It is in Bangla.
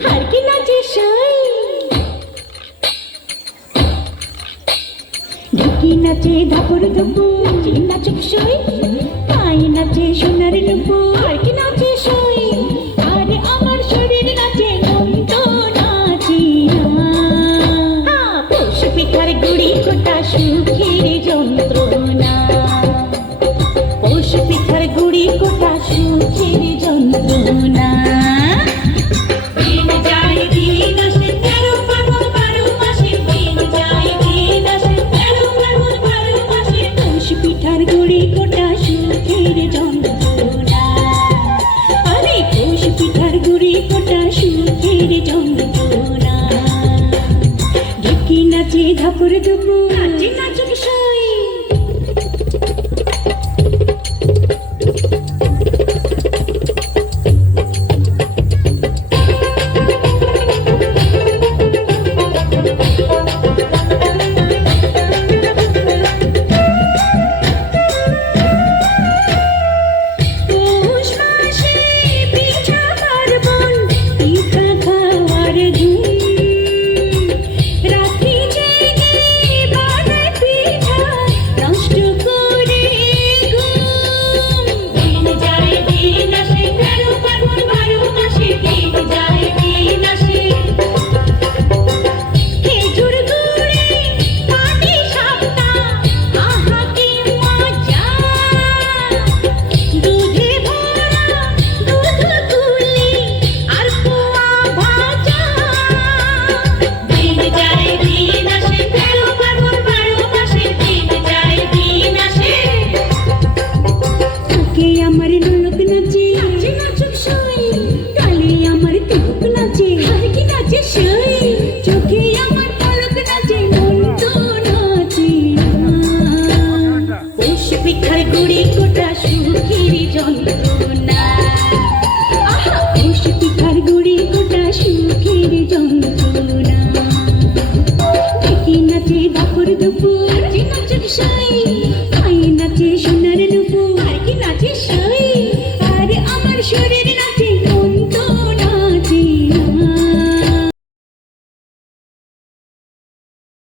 হারকি নাচে সই ঢুকি নাচে ধাপুর ধুপুর নাচুক সই পাই নাচে সোনার নুপুর হারকি নাচে সই আরে আমার শরীর নাচে মন তো নাচি না পশু পিঠার গুড়ি কোটা সুখের যন্ত্রণা পশু পিঠার গুড়ি কোটা সুখের যন্ত্রণা পিঠার গুড়ি কোটা সুখের যন্ত্রণা আরে পৌষ পিঠার গুড়ি কোটা সুখের যন্ত্রণা ঢুকি নাচে ধাপুর দুপুর নাচে নাচুক সই আমার লোক নাচে নাচে নাচুক সই কালে আমার তিলক নাচে হারকি নাচে সই চোখে আমার পলক নাচে মন তো নাচে পৌষ পিঠার গুড়ি কোটা সুখের যন্ত্রণা আহা পৌষ পিঠার গুড়ি কোটা সুখের যন্ত্রণা ঢুকি নাচে ধাপুর দুপুর নাচে নাচুক সই